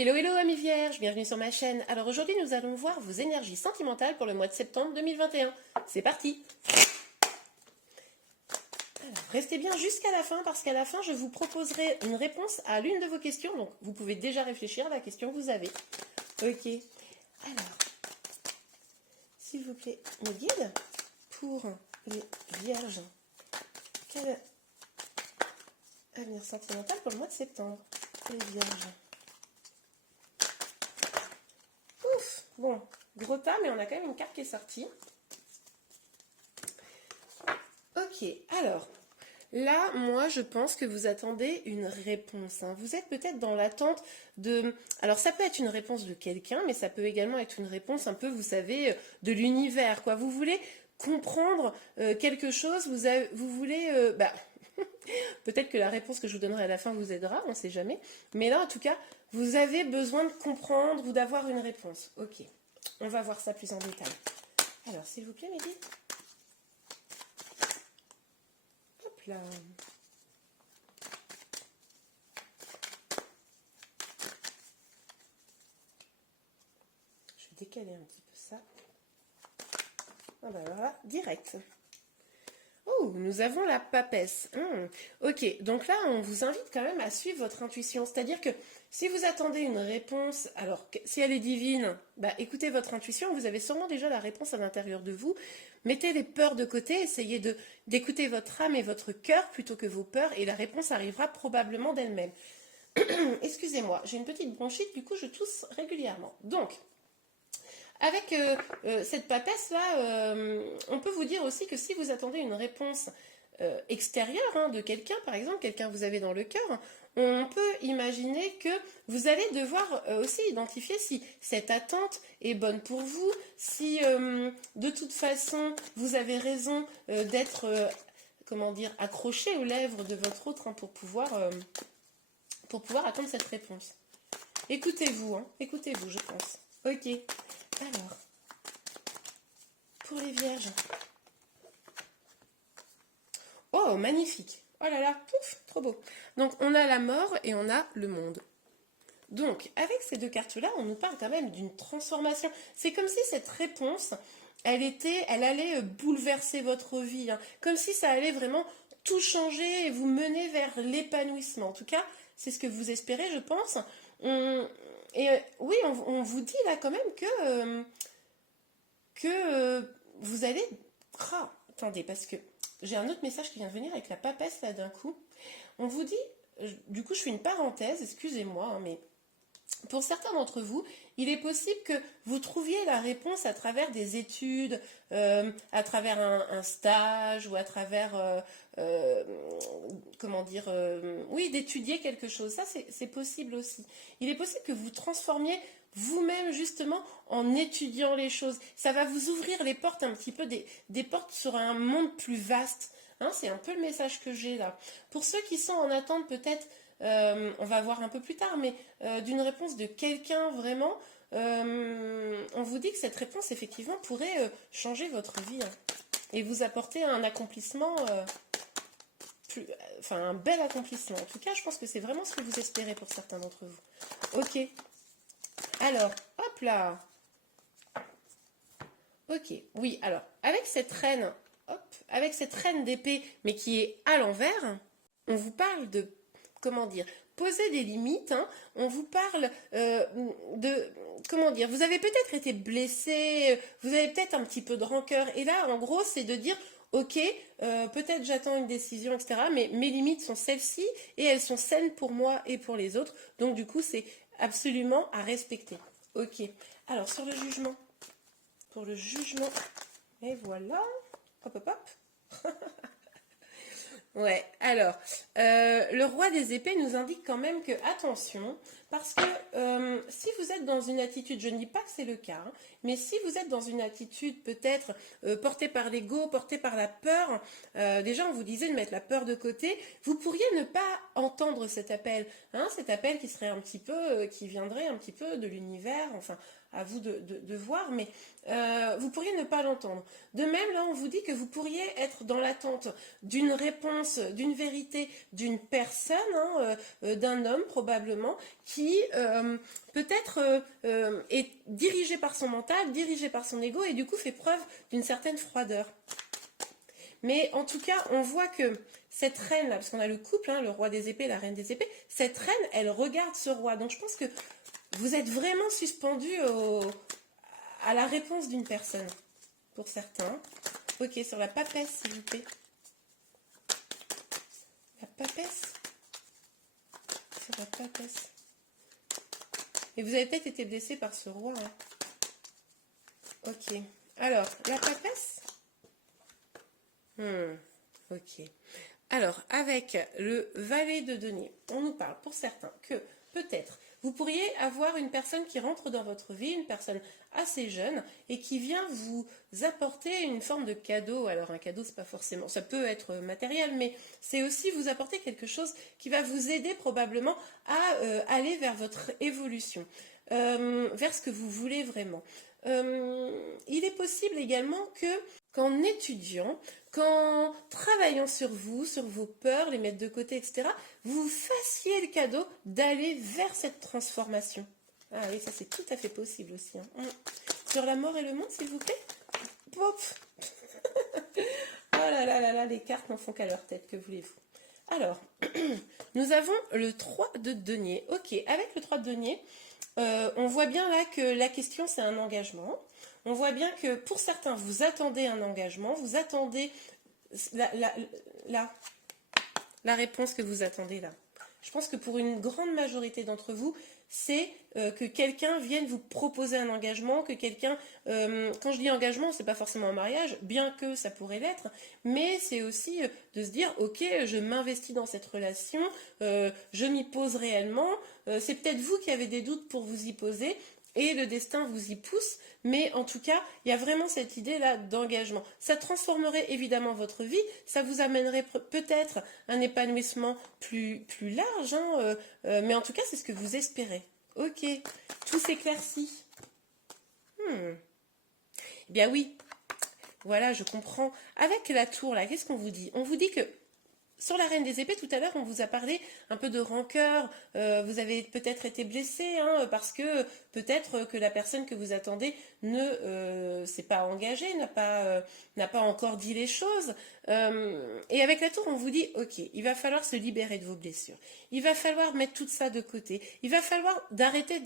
Hello, hello amis vierges, bienvenue sur ma chaîne. Alors aujourd'hui nous allons voir vos énergies sentimentales pour le mois de septembre 2021. C'est parti. Alors restez bien jusqu'à la fin parce qu'à la fin je vous proposerai une réponse à l'une de vos questions. Donc vous pouvez déjà réfléchir à la question que vous avez. Ok. Alors, s'il vous plaît, mes guides, pour les vierges, quel avenir sentimental pour le mois de septembre? Les vierges. Ouf, bon, gros tas, mais on a quand même une carte qui est sortie. Ok, alors, là, moi, je pense que vous attendez une réponse. Hein. Vous êtes peut-être dans l'attente de... Alors, ça peut être une réponse de quelqu'un, mais ça peut également être une réponse un peu, vous savez, de l'univers, quoi. Vous voulez comprendre quelque chose, vous voulez... peut-être que la réponse que je vous donnerai à la fin vous aidera, on ne sait jamais. Mais là, en tout cas, vous avez besoin de comprendre ou d'avoir une réponse. Ok, on va voir ça plus en détail. Alors, s'il vous plaît, Mehdi. Hop là. Je vais décaler un petit peu ça. Ah ben voilà, direct. Oh, nous avons la papesse. Ok, donc là, on vous invite quand même à suivre votre intuition. C'est-à-dire que si vous attendez une réponse, alors si elle est divine, bah, écoutez votre intuition, vous avez sûrement déjà la réponse à l'intérieur de vous. Mettez les peurs de côté, essayez d'écouter votre âme et votre cœur plutôt que vos peurs, et la réponse arrivera probablement d'elle-même. Excusez-moi, j'ai une petite bronchite, du coup je tousse régulièrement. Donc, avec cette papesse-là, on peut vous dire aussi que si vous attendez une réponse extérieure hein, de quelqu'un, par exemple, quelqu'un que vous avez dans le cœur, on peut imaginer que vous allez devoir aussi identifier si cette attente est bonne pour vous, si de toute façon vous avez raison d'être, comment dire, accroché aux lèvres de votre autre hein, pour pouvoir attendre cette réponse. Écoutez-vous, hein, écoutez-vous, je pense. Ok. Alors, pour les vierges. Oh, magnifique. Oh là là, pouf, trop beau. Donc, on a la mort et on a le monde. Donc, avec ces deux cartes-là, on nous parle quand même d'une transformation. C'est comme si cette réponse, elle allait bouleverser votre vie. Hein. Comme si ça allait vraiment tout changer et vous mener vers l'épanouissement. En tout cas, c'est ce que vous espérez, je pense. Oui, on vous dit là quand même que vous allez... Oh, attendez, parce que j'ai un autre message qui vient de venir avec la papesse là d'un coup. On vous dit, du coup je fais une parenthèse, excusez-moi, hein, mais pour certains d'entre vous, il est possible que vous trouviez la réponse à travers des études, à travers un stage ou à travers, comment dire, oui, d'étudier quelque chose. Ça, c'est possible aussi. Il est possible que vous transformiez vous-même justement en étudiant les choses. Ça va vous ouvrir les portes un petit peu, des portes sur un monde plus vaste. Hein, c'est un peu le message que j'ai là. Pour ceux qui sont en attente peut-être, on va voir un peu plus tard, mais d'une réponse de quelqu'un vraiment, on vous dit que cette réponse effectivement pourrait changer votre vie hein, et vous apporter un accomplissement, un bel accomplissement. En tout cas, je pense que c'est vraiment ce que vous espérez pour certains d'entre vous. Ok. Alors, hop là. Ok, oui, alors, avec cette reine, avec cette reine d'épée, mais qui est à l'envers, on vous parle de, comment dire, poser des limites, hein, on vous parle de, comment dire, vous avez peut-être été blessé, vous avez peut-être un petit peu de rancœur, et là, en gros, c'est de dire, ok, peut-être j'attends une décision, etc., mais mes limites sont celles-ci, et elles sont saines pour moi et pour les autres, donc du coup, c'est absolument à respecter. Ok, alors, sur le jugement. Pour le jugement. Et voilà. Hop, hop, hop. Ouais, alors, le roi des épées nous indique quand même que, attention, parce que si vous êtes dans une attitude, je ne dis pas que c'est le cas, hein, mais si vous êtes dans une attitude peut-être portée par l'ego, portée par la peur, déjà on vous disait de mettre la peur de côté, vous pourriez ne pas entendre cet appel qui serait un petit peu, qui viendrait un petit peu de l'univers, enfin, à vous de voir, mais vous pourriez ne pas l'entendre. De même, là, on vous dit que vous pourriez être dans l'attente d'une réponse, d'une vérité, d'une personne, hein, d'un homme probablement, qui peut-être est dirigé par son mental, dirigé par son ego et du coup fait preuve d'une certaine froideur. Mais en tout cas, on voit que cette reine-là, parce qu'on a le couple, hein, le roi des épées, la reine des épées, cette reine, elle regarde ce roi. Donc je pense que vous êtes vraiment suspendu à la réponse d'une personne, pour certains. Ok, sur la papesse, s'il vous plaît. La papesse. Sur la papesse. Et vous avez peut-être été blessé par ce roi. Hein. Ok. Alors, la papesse. Ok. Alors, avec le valet de denier, on nous parle pour certains que peut-être vous pourriez avoir une personne qui rentre dans votre vie, une personne assez jeune et qui vient vous apporter une forme de cadeau. Alors un cadeau, c'est pas forcément, ça peut être matériel, mais c'est aussi vous apporter quelque chose qui va vous aider probablement à aller vers votre évolution, vers ce que vous voulez vraiment. Il est possible également que qu'en étudiant, qu'en travaillant sur vous, sur vos peurs, les mettre de côté, etc., vous fassiez le cadeau d'aller vers cette transformation. Ah oui, ça c'est tout à fait possible aussi. Hein. Sur la mort et le monde, s'il vous plaît. Pop. Oh là là là là, les cartes n'en font qu'à leur tête, que voulez-vous. Alors, nous avons le 3 de denier. Ok, avec le 3 de denier, on voit bien là que la question c'est un engagement. On voit bien que pour certains, vous attendez un engagement, vous attendez la réponse que vous attendez là. Je pense que pour une grande majorité d'entre vous, c'est que quelqu'un vienne vous proposer un engagement, que quelqu'un, quand je dis engagement, c'est pas forcément un mariage, bien que ça pourrait l'être, mais c'est aussi de se dire, ok, je m'investis dans cette relation, je m'y pose réellement, c'est peut-être vous qui avez des doutes pour vous y poser, et le destin vous y pousse, mais en tout cas, il y a vraiment cette idée-là d'engagement. Ça transformerait évidemment votre vie, ça vous amènerait peut-être un épanouissement plus large, hein, mais en tout cas, c'est ce que vous espérez. Ok, tout s'éclaircit. Eh bien oui, voilà, je comprends. Avec la tour, là, qu'est-ce qu'on vous dit? On vous dit que sur la Reine des Épées, tout à l'heure, on vous a parlé un peu de rancœur. Vous avez peut-être été blessé, hein, parce que peut-être que la personne que vous attendez ne s'est pas engagée, n'a pas encore dit les choses. Et avec la tour, on vous dit, ok, il va falloir se libérer de vos blessures. Il va falloir mettre tout ça de côté. Il va falloir d'arrêter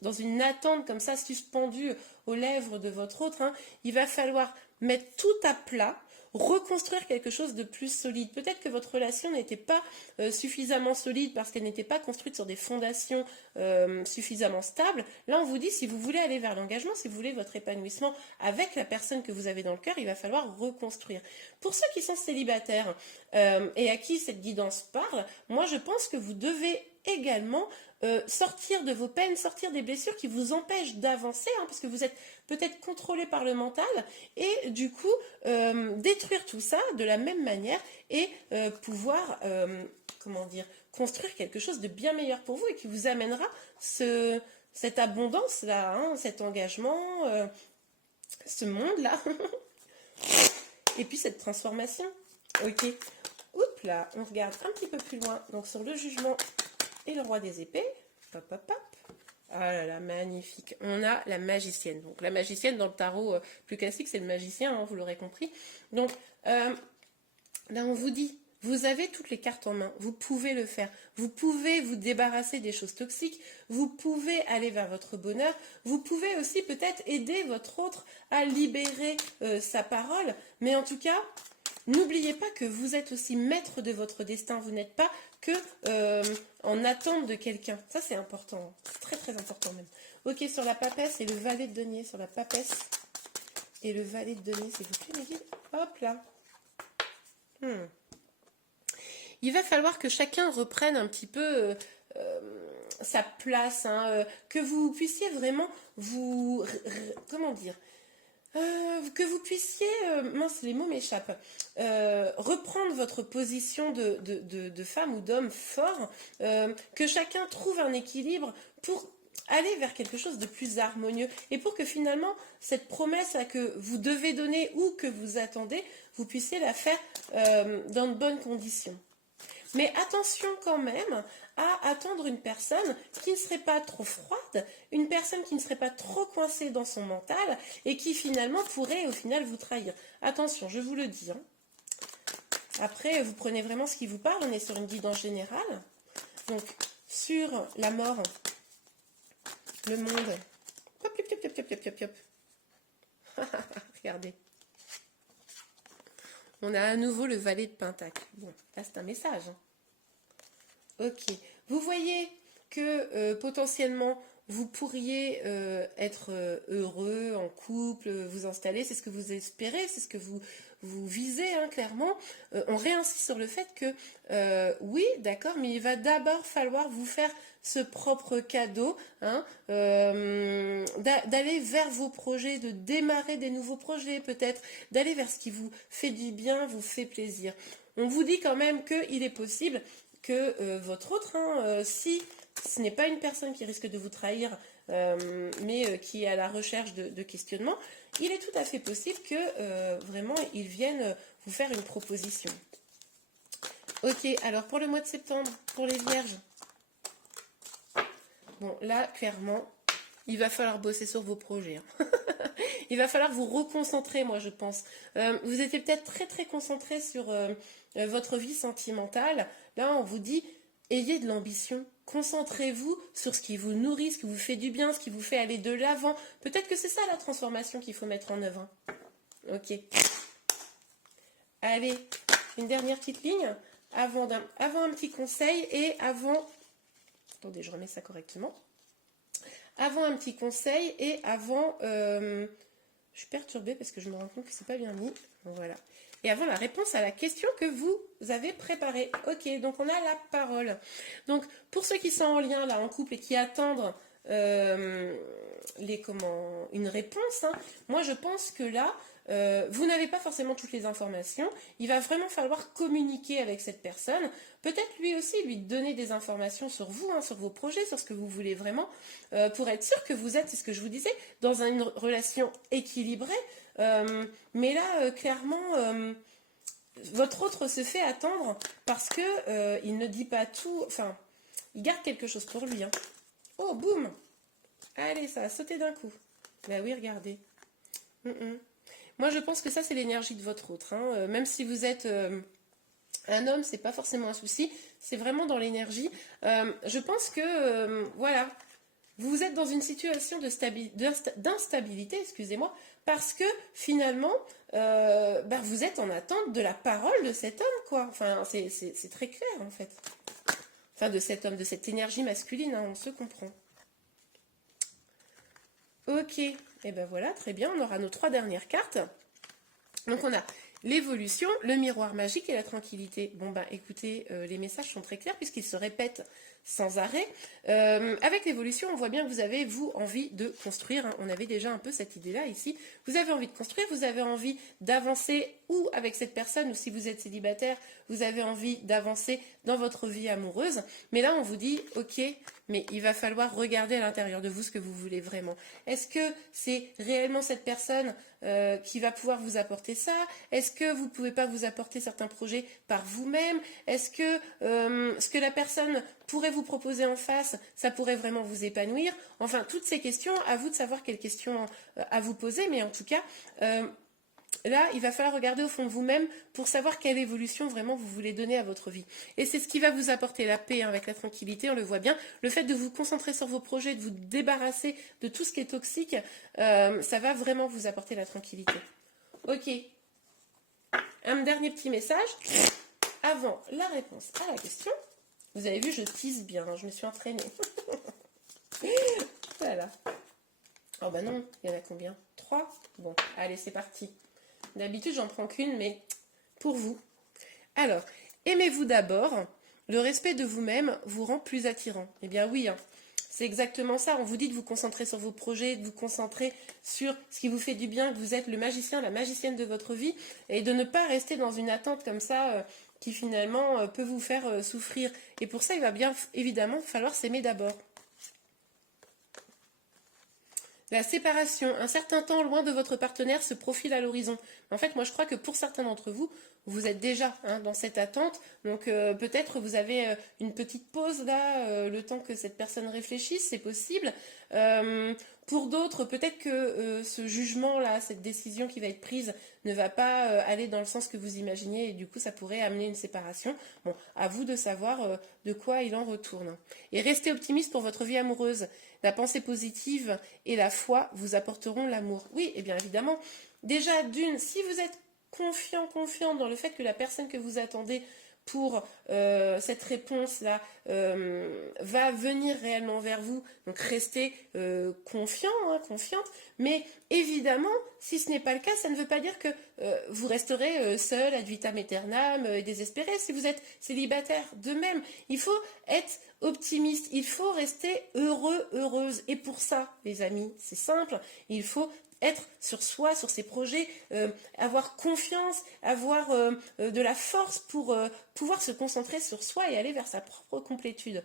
dans une attente comme ça, suspendue aux lèvres de votre autre. Hein. Il va falloir mettre tout à plat, reconstruire quelque chose de plus solide. Peut-être que votre relation n'était pas suffisamment solide parce qu'elle n'était pas construite sur des fondations suffisamment stables. Là, on vous dit, si vous voulez aller vers l'engagement, si vous voulez votre épanouissement avec la personne que vous avez dans le cœur, il va falloir reconstruire. Pour ceux qui sont célibataires et à qui cette guidance parle, moi, je pense que vous devez également sortir de vos peines, sortir des blessures qui vous empêchent d'avancer, hein, parce que vous êtes peut-être contrôlé par le mental, et du coup, détruire tout ça de la même manière et pouvoir, comment dire, construire quelque chose de bien meilleur pour vous et qui vous amènera cette abondance-là, hein, cet engagement, ce monde-là, et puis cette transformation. Ok, oups là, on regarde un petit peu plus loin, donc sur le jugement et le roi des épées. Hop, hop, hop. Ah là là, magnifique. On a la magicienne. Donc la magicienne dans le tarot plus classique, c'est le magicien, hein, vous l'aurez compris. Donc là, on vous dit, vous avez toutes les cartes en main. Vous pouvez le faire. Vous pouvez vous débarrasser des choses toxiques. Vous pouvez aller vers votre bonheur. Vous pouvez aussi peut-être aider votre autre à libérer sa parole. Mais en tout cas, n'oubliez pas que vous êtes aussi maître de votre destin. Vous n'êtes pas que en attente de quelqu'un. Ça, c'est important. C'est très, très important même. Ok, sur la papesse et le valet de denier. Sur la papesse et le valet de denier, s'il vous plaît, mes guides. Hop là. Il va falloir que chacun reprenne un petit peu sa place. Hein, que vous puissiez vraiment vous... Comment dire, que vous puissiez, mince, les mots m'échappent, reprendre votre position de femme ou d'homme fort, que chacun trouve un équilibre pour aller vers quelque chose de plus harmonieux et pour que finalement cette promesse que vous devez donner ou que vous attendez, vous puissiez la faire dans de bonnes conditions. Mais attention quand même à attendre une personne qui ne serait pas trop froide, une personne qui ne serait pas trop coincée dans son mental et qui finalement pourrait au final vous trahir. Attention, je vous le dis. Hein. Après, vous prenez vraiment ce qui vous parle, on est sur une guidance générale. Donc, sur la mort, le monde. Hop, hop, hop, hop, hop, hop, hop. Regardez. On a à nouveau le valet de Pentacle. Bon, là c'est un message. Hein. Ok. Vous voyez que potentiellement, vous pourriez être heureux en couple, vous installer, c'est ce que vous espérez, c'est ce que vous visez, hein, clairement. On réinsiste sur le fait que, oui, d'accord, mais il va d'abord falloir vous faire ce propre cadeau, hein, d'aller vers vos projets, de démarrer des nouveaux projets peut-être, d'aller vers ce qui vous fait du bien, vous fait plaisir. On vous dit quand même qu'il est possible que votre autre, hein, si ce n'est pas une personne qui risque de vous trahir, mais qui est à la recherche de questionnement, il est tout à fait possible que vraiment il vienne vous faire une proposition. Ok, alors pour le mois de septembre, pour les vierges, bon là clairement, il va falloir bosser sur vos projets. Hein. Il va falloir vous reconcentrer, moi je pense. Vous étiez peut-être très très concentré sur votre vie sentimentale. Là on vous dit, ayez de l'ambition. Concentrez-vous sur ce qui vous nourrit, ce qui vous fait du bien, ce qui vous fait aller de l'avant. Peut-être que c'est ça la transformation qu'il faut mettre en œuvre. Hein. Ok. Allez, une dernière petite ligne. Avant un petit conseil et avant... Attendez, je remets ça correctement. Avant un petit conseil et avant... Je suis perturbée parce que je me rends compte que c'est pas bien mis. Voilà. Et avant la réponse à la question que vous avez préparée. Ok, donc on a la parole. Donc, pour ceux qui sont en lien là en couple et qui attendent une réponse, hein, moi je pense que là, vous n'avez pas forcément toutes les informations. Il va vraiment falloir communiquer avec cette personne. Peut-être lui aussi lui donner des informations sur vous, hein, sur vos projets, sur ce que vous voulez vraiment, pour être sûr que vous êtes, c'est ce que je vous disais, dans une relation équilibrée. Mais là, clairement, votre autre se fait attendre parce que il ne dit pas tout. Enfin, il garde quelque chose pour lui. Hein. Oh, boum! Allez, ça a sauté d'un coup. Bah oui, regardez. Moi, je pense que ça, c'est l'énergie de votre autre. Hein. Même si vous êtes un homme, c'est pas forcément un souci. C'est vraiment dans l'énergie. Je pense que, voilà, vous êtes dans une situation d'instabilité, excusez-moi, parce que finalement, vous êtes en attente de la parole de cet homme, quoi. Enfin, c'est très clair, en fait. Enfin, de cet homme, de cette énergie masculine, hein, on se comprend. Ok, et ben voilà, très bien, on aura nos 3 dernières cartes. Donc on a l'évolution, le miroir magique et la tranquillité. Bon ben écoutez, les messages sont très clairs puisqu'ils se répètent sans arrêt. Avec l'évolution, on voit bien que vous avez, vous, envie de construire. Hein. On avait déjà un peu cette idée-là ici. Vous avez envie de construire, vous avez envie d'avancer ou avec cette personne, ou si vous êtes célibataire, vous avez envie d'avancer dans votre vie amoureuse. Mais là, on vous dit, ok, mais il va falloir regarder à l'intérieur de vous ce que vous voulez vraiment. Est-ce que c'est réellement cette personne qui va pouvoir vous apporter ça? Est-ce que vous ne pouvez pas vous apporter certains projets par vous-même? Est-ce que ce que la personne pourrait vous proposer en face, ça pourrait vraiment vous épanouir? Enfin, toutes ces questions, à vous de savoir quelles questions à vous poser, mais en tout cas, là, il va falloir regarder au fond de vous-même pour savoir quelle évolution vraiment vous voulez donner à votre vie. Et c'est ce qui va vous apporter la paix, hein, avec la tranquillité, on le voit bien. Le fait de vous concentrer sur vos projets, de vous débarrasser de tout ce qui est toxique, ça va vraiment vous apporter la tranquillité. Ok. Un dernier petit message. Avant la réponse à la question, vous avez vu, je tease bien, hein, je me suis entraînée. Voilà. Oh bah non, il y en a combien? 3? Bon, allez, c'est parti. D'habitude, j'en prends qu'une, mais pour vous. Alors, aimez-vous d'abord. Le respect de vous-même vous rend plus attirant. Eh bien oui, hein, c'est exactement ça. On vous dit de vous concentrer sur vos projets, de vous concentrer sur ce qui vous fait du bien, que vous êtes le magicien, la magicienne de votre vie, et de ne pas rester dans une attente comme ça qui finalement peut vous faire souffrir. Et pour ça, il va bien évidemment falloir s'aimer d'abord. La séparation, un certain temps loin de votre partenaire se profile à l'horizon. En fait, moi je crois que pour certains d'entre vous, vous êtes déjà dans cette attente. Donc peut-être vous avez une petite pause là, le temps que cette personne réfléchisse, c'est possible. Pour d'autres, peut-être que ce jugement-là, cette décision qui va être prise ne va pas aller dans le sens que vous imaginez et du coup ça pourrait amener une séparation. Bon, à vous de savoir de quoi il en retourne. Et restez optimiste pour votre vie amoureuse. La pensée positive et la foi vous apporteront l'amour. Oui, et bien évidemment. Déjà, d'une, si vous êtes confiante dans le fait que la personne que vous attendez pour cette réponse-là va venir réellement vers vous. Donc restez confiante. Mais évidemment, si ce n'est pas le cas, ça ne veut pas dire que vous resterez seul ad vitam aeternam et désespéré si vous êtes célibataire. De même, il faut être optimiste, il faut rester heureuse. Et pour ça, les amis, c'est simple, il faut être sur soi, sur ses projets, avoir confiance, avoir de la force pour pouvoir se concentrer sur soi et aller vers sa propre complétude.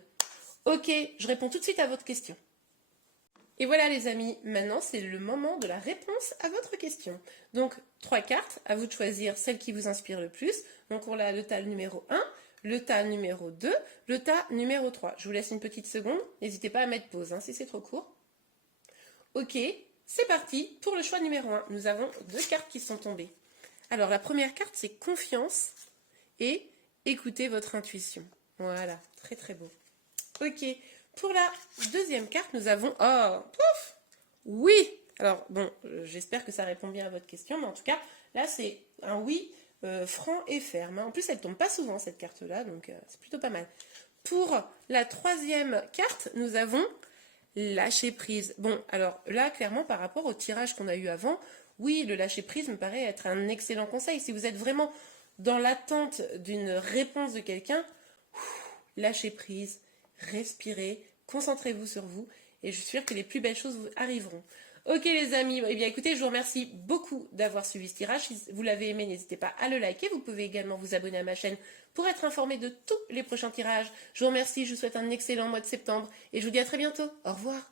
Ok, je réponds tout de suite à votre question. Et voilà les amis, maintenant c'est le moment de la réponse à votre question. Donc 3 cartes, à vous de choisir celle qui vous inspire le plus. Donc on a le tas numéro 1, le tas numéro 2, le tas numéro 3. Je vous laisse une petite seconde, n'hésitez pas à mettre pause si c'est trop court. Ok, c'est parti pour le choix numéro 1. Nous avons 2 cartes qui sont tombées. Alors la première carte c'est confiance et écoutez votre intuition. Voilà, très très beau. Ok, pour la deuxième carte nous avons... Oh, pouf! Oui! Alors bon, j'espère que ça répond bien à votre question, mais en tout cas, là c'est un oui franc et ferme. En plus elle ne tombe pas souvent cette carte-là, donc c'est plutôt pas mal. Pour la troisième carte, nous avons... lâcher prise. Bon, alors là, clairement, par rapport au tirage qu'on a eu avant, oui, le lâcher prise me paraît être un excellent conseil. Si vous êtes vraiment dans l'attente d'une réponse de quelqu'un, lâchez prise, respirez, concentrez-vous sur vous et je suis sûre que les plus belles choses vous arriveront. Ok les amis, eh bien écoutez, je vous remercie beaucoup d'avoir suivi ce tirage. Si vous l'avez aimé, n'hésitez pas à le liker. Vous pouvez également vous abonner à ma chaîne pour être informé de tous les prochains tirages. Je vous remercie, je vous souhaite un excellent mois de septembre et je vous dis à très bientôt. Au revoir.